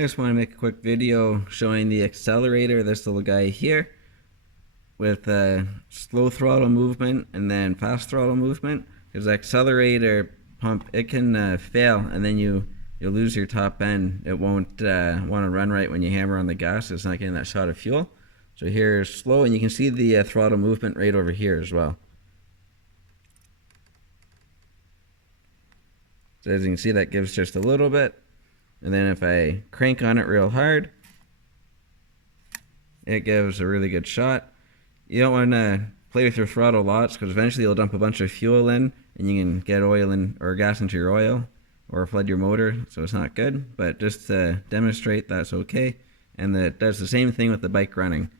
I just want to make a quick video showing the accelerator, this little guy here, with slow throttle movement and then fast throttle movement. Because the accelerator pump, it can fail, and then you'll lose your top end. It won't want to run right when you hammer on the gas. It's not getting that shot of fuel. So here's slow, and you can see the throttle movement right over here as well. So as you can see, that gives just a little bit. And then if I crank on it real hard, it gives a really good shot. You don't want to play with your throttle lots, because eventually you'll dump a bunch of fuel in and you can get oil in, or gas into your oil, or flood your motor, so it's not good. But just to demonstrate, that's okay. And it does the same thing with the bike running.